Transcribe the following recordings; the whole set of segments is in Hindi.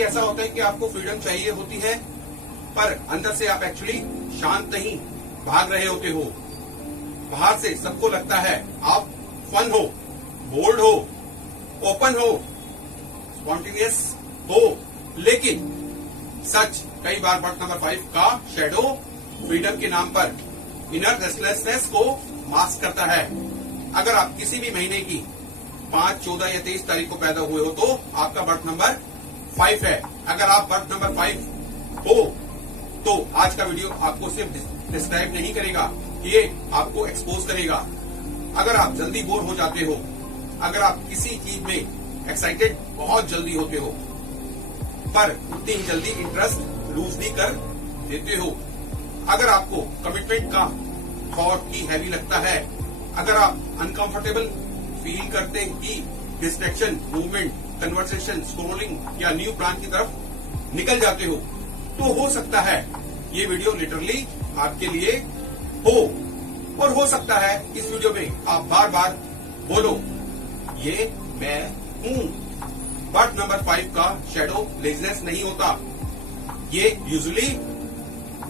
ऐसा होता है कि आपको फ्रीडम चाहिए होती है, पर अंदर से आप एक्चुअली शांत नहीं, भाग रहे होते हो। बाहर से सबको लगता है आप फन हो, बोल्ड हो, ओपन हो, स्पॉन्टेनियस हो, लेकिन सच कई बार बर्थ नंबर 5 का शैडो फ्रीडम के नाम पर इनर रेस्टलेसनेस को मास्क करता है। अगर आप किसी भी महीने की 5, 14 या 23 तारीख को पैदा हुए हो तो आपका बर्थ नंबर 5 है। अगर आप बर्थ नंबर 5 हो तो आज का वीडियो आपको सिर्फ डिस्क्राइब नहीं करेगा, ये आपको एक्सपोज करेगा। अगर आप जल्दी बोर हो जाते हो, अगर आप किसी चीज में एक्साइटेड बहुत जल्दी होते हो पर उतनी ही जल्दी इंटरेस्ट लूज भी कर देते हो, अगर आपको कमिटमेंट का थॉट ही हैवी लगता है, अगर आप अनकंफर्टेबल फील करते ही डिस्ट्रैक्शन, मूवमेंट, कन्वर्सेशन, स्क्रोलिंग या न्यू प्लान की तरफ निकल जाते हो, तो हो सकता है ये वीडियो लिटरली आपके लिए हो। और हो सकता है इस वीडियो में आप बार बार बोलो ये मैं हूं। बर्थ नंबर 5 का शैडो लेजीनेस नहीं होता, ये यूजुअली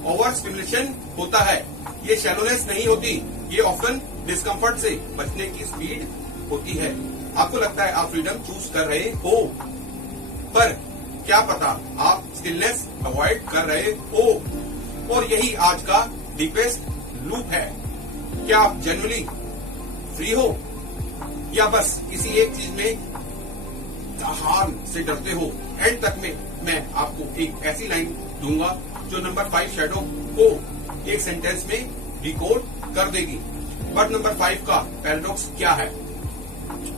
ओवर स्टिमुलेशन होता है। ये शैलोनेस नहीं होती, ये ऑफ्टन डिस्कम्फर्ट से बचने की स्पीड होती है। आपको लगता है आप फ्रीडम चूज कर रहे हो, पर क्या पता आप स्टिलनेस अवॉइड कर रहे हो। और यही आज का डीपेस्ट लूप है। क्या आप जनरली फ्री हो या बस किसी एक चीज में हार से डरते हो? एंड तक में मैं आपको एक ऐसी लाइन दूंगा जो नंबर 5 शैडो को एक सेंटेंस में डिकोड कर देगी। बट नंबर 5 का पैराडॉक्स क्या है?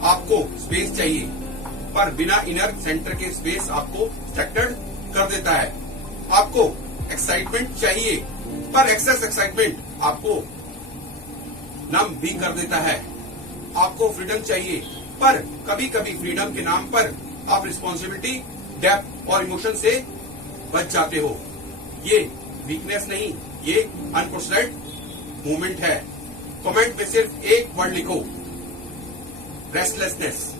आपको स्पेस चाहिए, पर बिना इनर सेंटर के स्पेस आपको स्ट्रक्चर्ड कर देता है। आपको एक्साइटमेंट चाहिए, पर एक्सेस एक्साइटमेंट आपको नम भी कर देता है। आपको फ्रीडम चाहिए, पर कभी कभी फ्रीडम के नाम पर आप रिस्पॉन्सिबिलिटी, डेप्थ और इमोशन से बच जाते हो। ये वीकनेस नहीं, ये अनफॉर्चुनेट मूवमेंट है। कमेंट में सिर्फ एक वर्ड लिखो, रेस्टलेसनेस।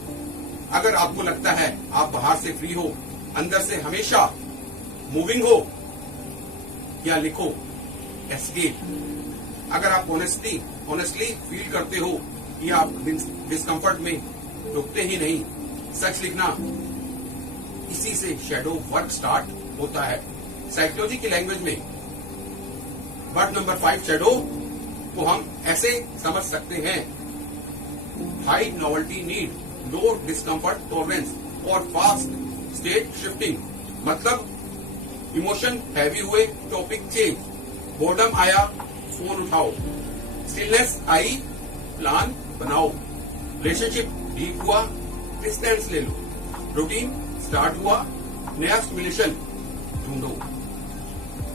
अगर आपको लगता है आप बाहर से फ्री हो, अंदर से हमेशा मूविंग हो, या लिखो एस्केप। अगर आप ऑनेस्टली फील करते हो कि आप डिस्कम्फर्ट में रुकते ही नहीं, सच लिखना। इसी से शैडो वर्क स्टार्ट होता है। साइकोलॉजी की लैंग्वेज में बर्थ नंबर 5 शैडो को हम ऐसे समझ सकते हैं: हाई नोवेल्टी नीड, लो डिस्कम्फर्ट टॉलरेंस और फास्ट स्टेट शिफ्टिंग। मतलब इमोशन हैवी हुए, टॉपिक चेंज, बोर्डम आया, फोन उठाओ, स्टिलनेस आई, प्लान बनाओ, रिलेशनशिप डीप हुआ, डिस्टेंस ले लो, रूटीन स्टार्ट हुआ, नया स्टिमुलेशन ढूंढो।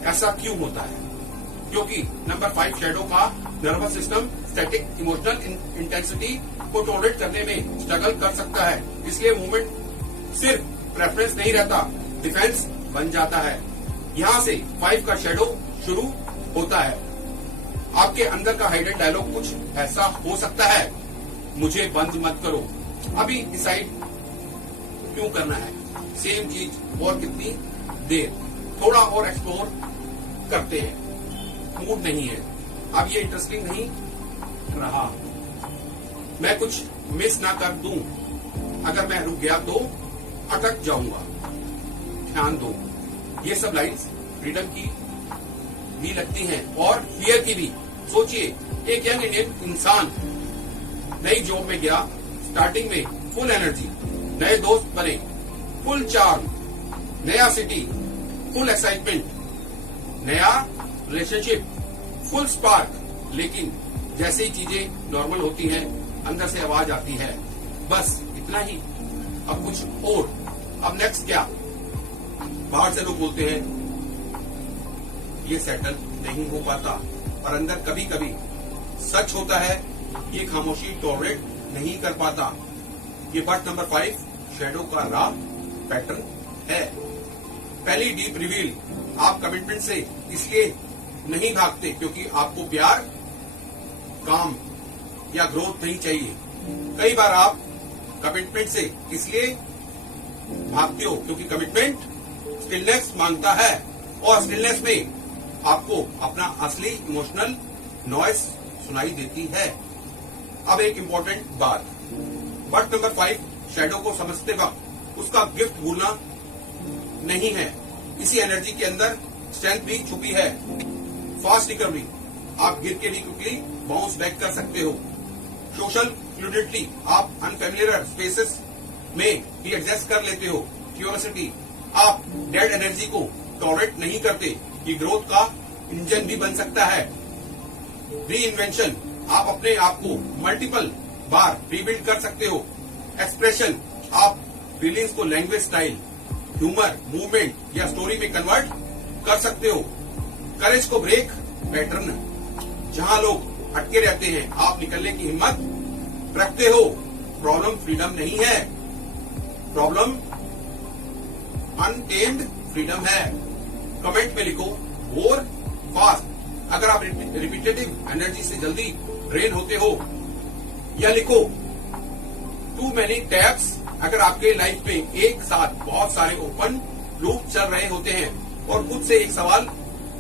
ऐसा क्यों होता है? क्योंकि नंबर 5 शैडो का nervous system static emotional intensity को टॉलरेट करने में स्ट्रगल कर सकता है। इसलिए मूवमेंट सिर्फ प्रेफरेंस नहीं रहता, डिफेंस बन जाता है। यहाँ से 5 का शैडो शुरू होता है। आपके अंदर का हाइडेड डायलॉग कुछ ऐसा हो सकता है: मुझे बंद मत करो, अभी डिसाइड क्यों करना है, सेम चीज और कितनी देर, थोड़ा और एक्सप्लोर करते हैं, मूड नहीं है, अब ये इंटरेस्टिंग नहीं रहा, मैं कुछ मिस ना कर दूं, अगर मैं रुक गया तो अटक जाऊंगा, ध्यान दो। ये सब लाइंस फ्रीडम की भी लगती हैं और फियर की भी। सोचिए, एक यंग इंडियन इंसान नई जॉब में गया, स्टार्टिंग में फुल एनर्जी, नए दोस्त बने, फुल चार्म, नया सिटी, फुल एक्साइटमेंट, नया रिलेशनशिप, फुल स्पार्क। लेकिन जैसे ही चीजें नॉर्मल होती हैं, अंदर से आवाज आती है, बस इतना ही, अब कुछ और, अब नेक्स्ट क्या? बाहर से लोग बोलते हैं ये सेटल नहीं हो पाता, और अंदर कभी कभी सच होता है ये खामोशी टॉलरेट नहीं कर पाता। ये बर्थ नंबर 5 शैडो का रॉ पैटर्न है। पहली डीप रिवील, आप कमिटमेंट से इसलिए नहीं भागते क्योंकि आपको प्यार, काम या ग्रोथ नहीं चाहिए। कई बार आप कमिटमेंट से इसलिए भागते हो क्योंकि कमिटमेंट स्टिलनेस मांगता है और स्टिलनेस में आपको अपना असली इमोशनल नॉइस सुनाई देती है। अब एक इंपॉर्टेंट बात, बर्थ नंबर 5 शैडो को समझते वक्त उसका गिफ्ट भूलना नहीं है। इसी एनर्जी के अंदर स्ट्रेंथ भी छुपी है। फास्ट रिकवरी, आप गिर के भी क्विकली बाउंस बैक कर सकते हो। सोशल फ्लूइडिटी, आप अनफेमिलियर स्पेसेस में भी एडजस्ट कर लेते हो। क्यूरियोसिटी, आप डेड एनर्जी को टॉलरेट नहीं करते, ये ग्रोथ का इंजन भी बन सकता है। री इन्वेंशन, आप अपने आप को मल्टीपल बार रीबिल्ड कर सकते हो। एक्सप्रेशन, आप फीलिंग्स को लैंग्वेज स्टाइल, ह्यूमर, मूवमेंट या स्टोरी में कन्वर्ट कर सकते हो। करेज को ब्रेक पैटर्न, जहां लोग अटके रहते हैं आप निकलने की हिम्मत रखते हो। प्रॉब्लम फ्रीडम नहीं है, प्रॉब्लम अनटेम्ड फ्रीडम है। कमेंट में लिखो बोर फास्ट अगर आप रिपीटेटिव एनर्जी से जल्दी ड्रेन होते हो, या लिखो टू मेनी टैप्स अगर आपके लाइफ में एक साथ बहुत सारे ओपन लूप चल रहे होते हैं और खुद से एक सवाल,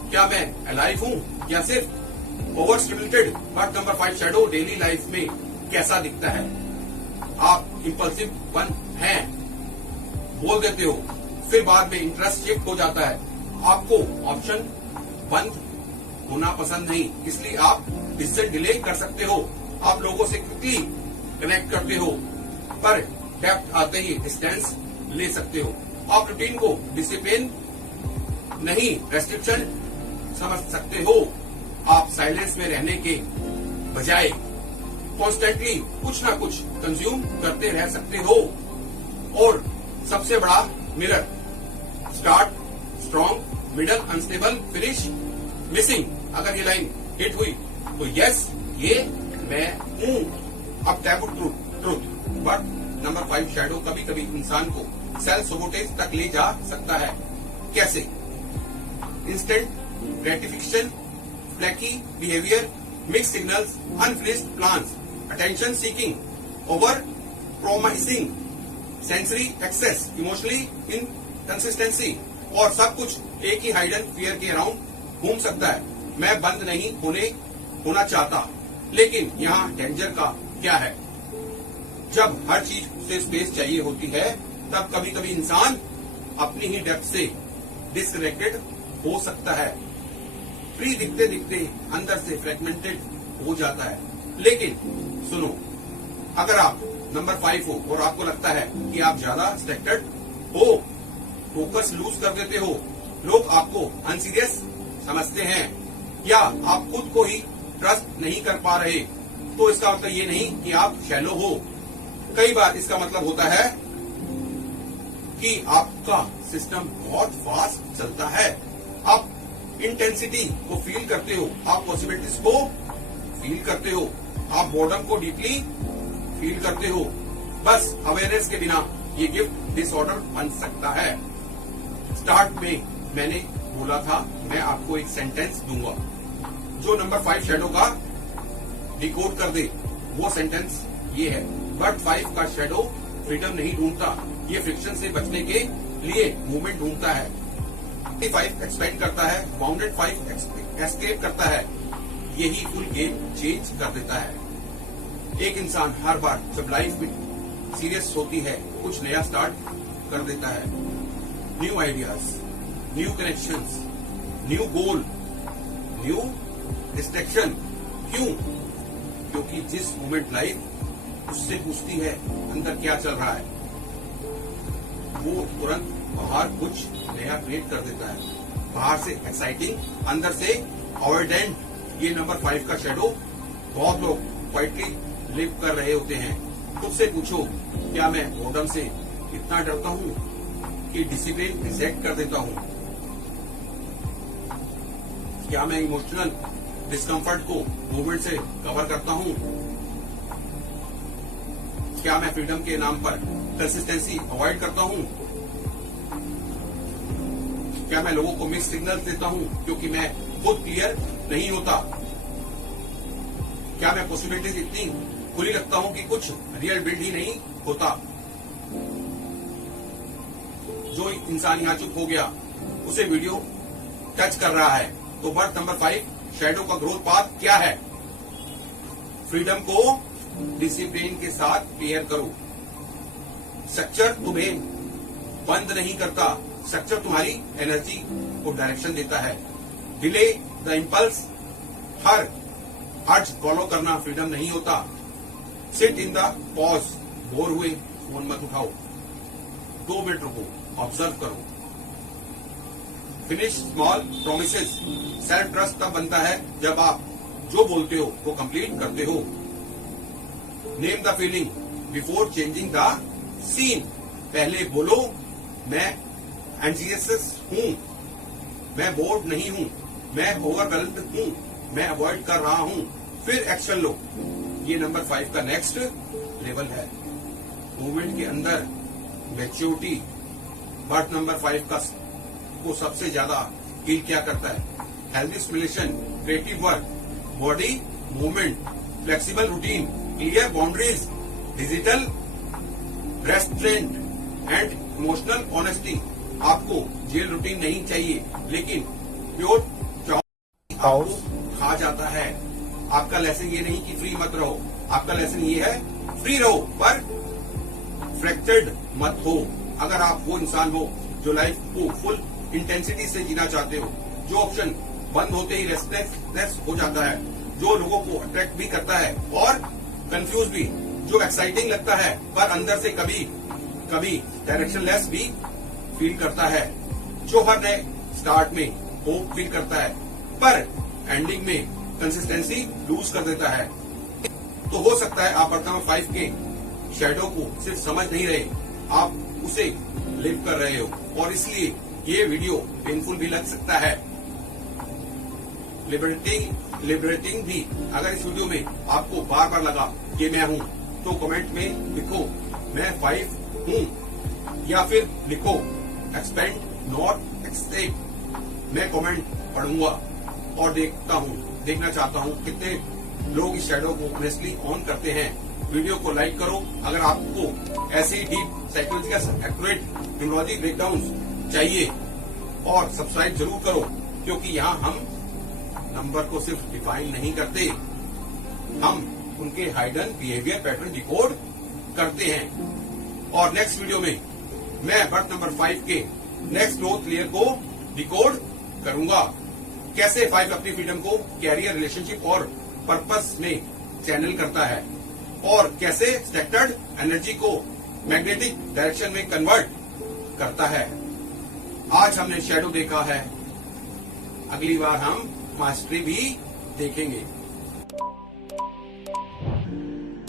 क्या मैं अलाइव हूं या सिर्फ over stimulated. Birth number 5 shadow daily life में कैसा दिखता है? आप इंपल्सिव वन हैं, बोल देते हो, फिर बाद में इंटरेस्ट शिफ्ट हो जाता है। आपको ऑप्शन बंद होना पसंद नहीं, इसलिए आप डिसीजन डिले कर सकते हो। आप लोगों से क्विकली कनेक्ट करते हो, पर डेप्थ आते ही डिस्टेंस ले सकते हो। आप रूटीन को डिसिप्लिन नहीं रेस्ट्रिक्शन समझ सकते हो। आप साइलेंस में रहने के बजाय कॉन्स्टेंटली कुछ ना कुछ कंज्यूम करते रह सकते हो। और सबसे बड़ा mirror, start strong, middle unstable, finish missing. अगर ये लाइन हिट हुई तो यस ये मैं हूं। अब taboo truth, but number 5 shadow कभी कभी इंसान को सेल्फ सबोटेज तक ले जा सकता है। कैसे? Instant gratification, flaky behaviour, mix signals, unfinished plans, attention seeking, over promising, sensory excess, emotionally inconsistency, और सब कुछ एक ही हाइडन फियर के अराउंड घूम सकता है। मैं बंद नहीं होना चाहता, लेकिन यहाँ डेंजर का क्या है? जब हर चीज से स्पेस चाहिए होती है, तब कभी कभी इंसान अपनी ही डेप्थ से डिस्कनेक्टेड हो सकता है। फ्री दिखते दिखते अंदर से फ्रेगमेंटेड हो जाता है। लेकिन सुनो, अगर आप नंबर 5 हो और आपको लगता है कि आप ज्यादा डिस्ट्रैक्टेड हो, फोकस लूज कर देते हो, लोग आपको अनसीरियस समझते हैं, या आप खुद को ही ट्रस्ट नहीं कर पा रहे, तो इसका मतलब ये नहीं कि आप शैलो हो। कई बार इसका मतलब होता है कि आपका सिस्टम बहुत फास्ट चलता है। आप इंटेंसिटी को फील करते हो, आप पॉसिबिलिटीज को फील करते हो, आप बोर्डम को डीपली फील करते हो। बस अवेयरनेस के बिना ये गिफ्ट डिसऑर्डर बन सकता है। स्टार्ट में मैंने बोला था मैं आपको एक सेंटेंस दूंगा जो नंबर 5 शैडो का डिकोड कर दे। वो सेंटेंस ये है, बट 5 का शैडो फ्रीडम नहीं ढूंढता, ये फ्रिक्शन से बचने के लिए मूवमेंट ढूंढता है। 5 एक्सपेंड करता है, बाउंडेड 5 एस्केप करता है। यही फुल गेम चेंज कर देता है। एक इंसान हर बार जब लाइफ में सीरियस होती है, कुछ नया स्टार्ट कर देता है। New ideas, new connections, new goal, new distraction. क्यों? क्योंकि जिस मोमेंट लाइफ उससे पूछती है अंदर क्या चल रहा है, वो तुरंत बाहर कुछ नया क्रिएट कर देता है। बाहर से एक्साइटिंग, अंदर से अवॉइडेंट। ये नंबर 5 का शैडो बहुत लोग क्वाइटली लिव कर रहे होते हैं। खुद से पूछो, क्या मैं बोर्डम से इतना डरता हूँ कि डिसिप्लिन रिजेक्ट कर देता हूँ? क्या मैं इमोशनल डिस्कम्फर्ट को मूवमेंट से कवर करता हूँ? क्या मैं फ्रीडम के नाम पर कंसिस्टेंसी अवॉइड करता हूँ? क्या मैं लोगों को मिक्स सिग्नल्स देता हूँ क्योंकि मैं खुद क्लियर नहीं होता? क्या मैं पॉसिबिलिटीज इतनी खुली रखता हूँ कि कुछ रियल बिल्ड ही नहीं होता? जो इंसान यहाँ चुप हो गया, उसे वीडियो टच कर रहा है। तो बर्थ नंबर 5 शैडो का ग्रोथ पाथ क्या है? फ्रीडम को डिसिप्लिन के साथ पेयर करो। स्ट्रक्चर तुम्हें बंद नहीं करता, स्ट्रक्चर तुम्हारी एनर्जी को डायरेक्शन देता है। डिले द इम्पल्स, हर अर्ज फॉलो करना फ्रीडम नहीं होता। Sit in the pause, bore हुए फोन मत उठाओ, 2 मिनट रुको, ऑब्जर्व करो। Finish small promises, self trust तब बनता है जब आप जो बोलते हो वो कंप्लीट करते हो। Name the feeling before changing the scene, पहले बोलो मैं एंजियस हूं, मैं बोर्ड नहीं हूं, मैं ओवरवेल्म्ड हूं, मैं अवॉइड कर रहा हूं, फिर एक्शन लो। ये नंबर 5 का नेक्स्ट लेवल है। मूवमेंट के अंदर मैच्योरिटी बर्थ नंबर 5 का को सबसे ज्यादा हील क्या करता है? Healthy stimulation, creative work, body movement, flexible routine, clear boundaries, digital restaurant and emotional honesty. आपको जेल रूटीन नहीं चाहिए, लेकिन प्योर हाउस खा जाता है। आपका लेसन ये नहीं कि फ्री मत रहो, आपका लेसन ये है फ्री रहो पर फ्रैक्चर्ड मत हो। अगर आप वो इंसान हो जो लाइफ को फुल इंटेंसिटी से जीना चाहते हो, जो ऑप्शन बंद होते ही रेस्टलेसनेस हो जाता है, जो लोगों को अट्रैक्ट भी करता है और कंफ्यूज भी, जो एक्साइटिंग लगता है पर अंदर से कभी कभी डायरेक्शनलेस भी फील करता है, जो हर नए स्टार्ट में होप फील करता है पर एंडिंग में कंसिस्टेंसी लूज कर देता है। तो हो सकता है आप नंबर 5 के शैडो को सिर्फ समझ नहीं रहे, आप उसे लिव कर रहे हो और इसलिए ये वीडियो पेनफुल भी लग सकता है, लिबरेटिंग भी। अगर इस वीडियो में आपको बार बार लगा कि मैं हूं, तो कमेंट में लिखो मैं 5 हूं, या फिर लिखो एक्सपेंड नॉट एक्सेप्ट। मैं कमेंट पढ़ूंगा और देखना चाहता हूं कितने लोग इस शैडो को ऑनेस्टली ऑन करते हैं। वीडियो को लाइक करो। अगर आपको ऐसे ही deep psychological accurate neurology breakdown चाहिए, और सब्सक्राइब जरूर करो, क्योंकि यहाँ हम नंबर को सिर्फ डिफाइन नहीं करते, हम उनके हाइडन बिहेवियर पैटर्न डिकोड करते हैं। और नेक्स्ट वीडियो में मैं बर्थ नंबर 5 के नेक्स्ट ग्रोथ लेयर को डिकोड करूंगा। कैसे 5 अपनी फ्रीडम को कैरियर, रिलेशनशिप और पर्पस में चैनल करता है, और कैसे स्ट्रक्चर्ड एनर्जी को मैग्नेटिक डायरेक्शन में कन्वर्ट करता है। आज हमने शैडो देखा है, अगली बार हम मास्टरी भी देखेंगे।